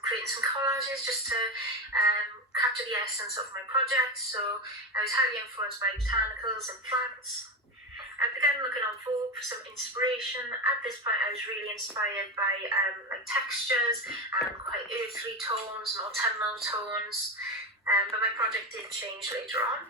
creating some collages just to capture the essence of my project. So I was highly influenced by botanicals and plants. I began looking on Vogue for some inspiration. At this point, I was really inspired by like textures and quite earthy tones and autumnal tones. But my project did change later on.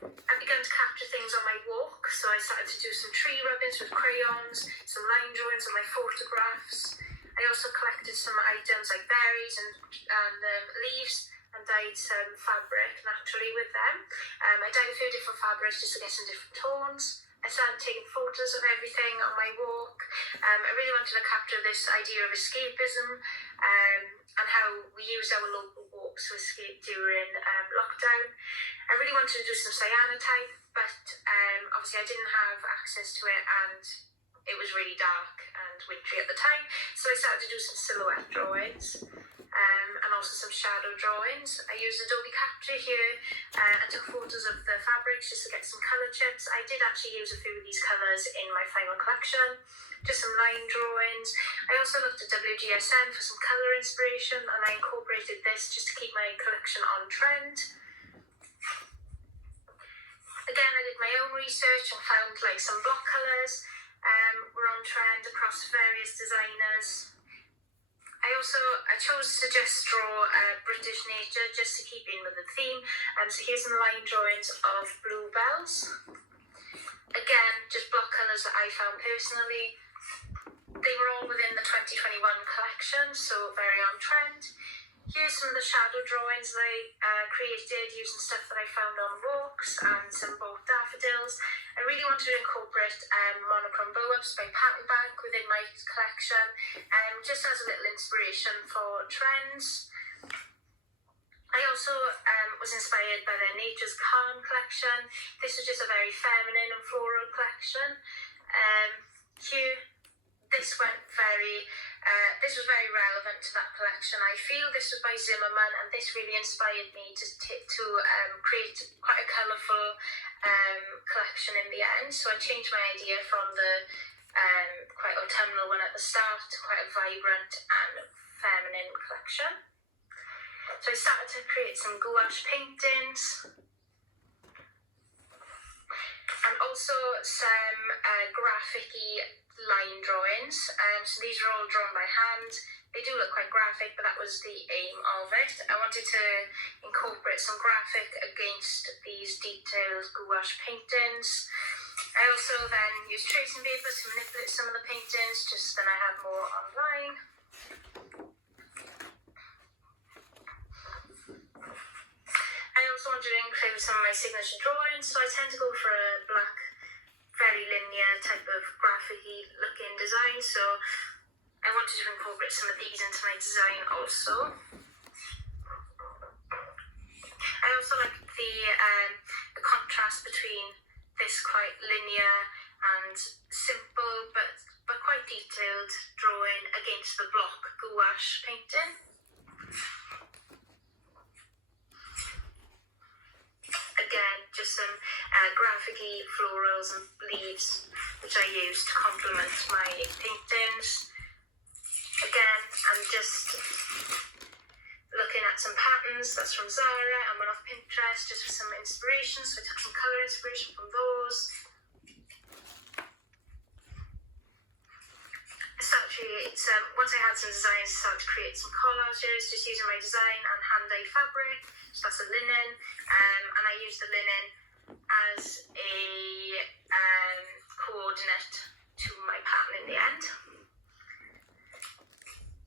I began to capture things on my walk, so I started to do some tree rubbings with crayons, some line drawings on my photographs. I also collected some items like berries and leaves and dyed some fabric naturally with them. I dyed a few different fabrics just to get some different tones. I started taking photos of everything on my walk. I really wanted to capture this idea of escapism and how we used our local walks to escape during lockdown. I really wanted to do some cyanotype, but obviously I didn't have access to it and it was really dark and wintry at the time, so I started to do some silhouette drawings and also some shadow drawings. I used Adobe Capture here and took photos of the fabrics just to get some colour chips. I did actually use a few of these colours in my final collection, just some line drawings. I also looked at WGSN for some colour inspiration and I incorporated this just to keep my collection on trend. Again, I did my own research and found like some block colours were on trend across various designers. I chose to just draw British nature just to keep in with the theme. So here's some line drawings of bluebells. Again, just block colours that I found personally. They were all within the 2021 collection, so very on trend. Here's some of the shadow drawings that I created using stuff that I found on walks and some both daffodils. I really wanted to incorporate monochrome bow-ups by Patternbank within my collection, just as a little inspiration for trends. I also was inspired by their Nature's Calm collection. This was just a very feminine and floral collection. This was very relevant to that collection. I feel this was by Zimmerman, and this really inspired me to create quite a colourful collection in the end. So I changed my idea from the quite autumnal one at the start to quite a vibrant and feminine collection. So I started to create some gouache paintings and also some graphic-y line drawings. So these are all drawn by hand. They do look quite graphic, but that was the aim of it. I wanted to incorporate some graphic against these detailed gouache paintings. I also then used tracing paper to manipulate some of the paintings, just then I had more online. I also wanted to include some of my signature drawings, so I tend to go for a black, very linear type of graphic-y looking design, so I wanted to incorporate some of these into my design also. I also like the contrast between this quite linear and simple but quite detailed drawing against the block gouache painting. Again, just some graphic-y florals and leaves which I used to complement my paintings. Again, I'm just looking at some patterns. That's from Zara. I went off Pinterest just for some inspiration, so I took some colour inspiration from those. Once I had some designs, I started to create some collages just using my design and hand-dyed fabric. So that's a linen, and I used the linen as a coordinate to my pattern in the end.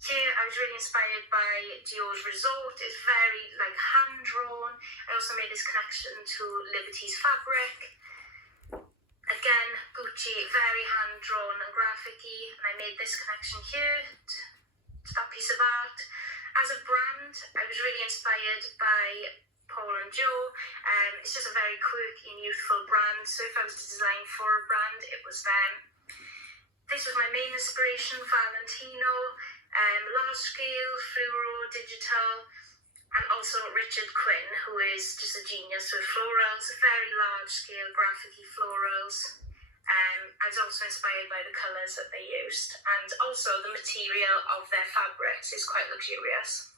Here I was really inspired by Dior's Resort. It's very like hand-drawn. I also made this connection to Liberty's fabric. Again, Gucci, very hand-drawn and graphic-y, and I made this connection here to that piece of art. As a brand, I was really inspired by Paul and Joe. It's just a very quirky and youthful brand, so if I was to design for a brand, it was them. This was my main inspiration, Valentino, large scale, fluoro, digital, and also Richard Quinn, who is just a genius with florals, very large scale graphic-y florals. I was also inspired by the colours that they used, and also the material of their fabrics is quite luxurious.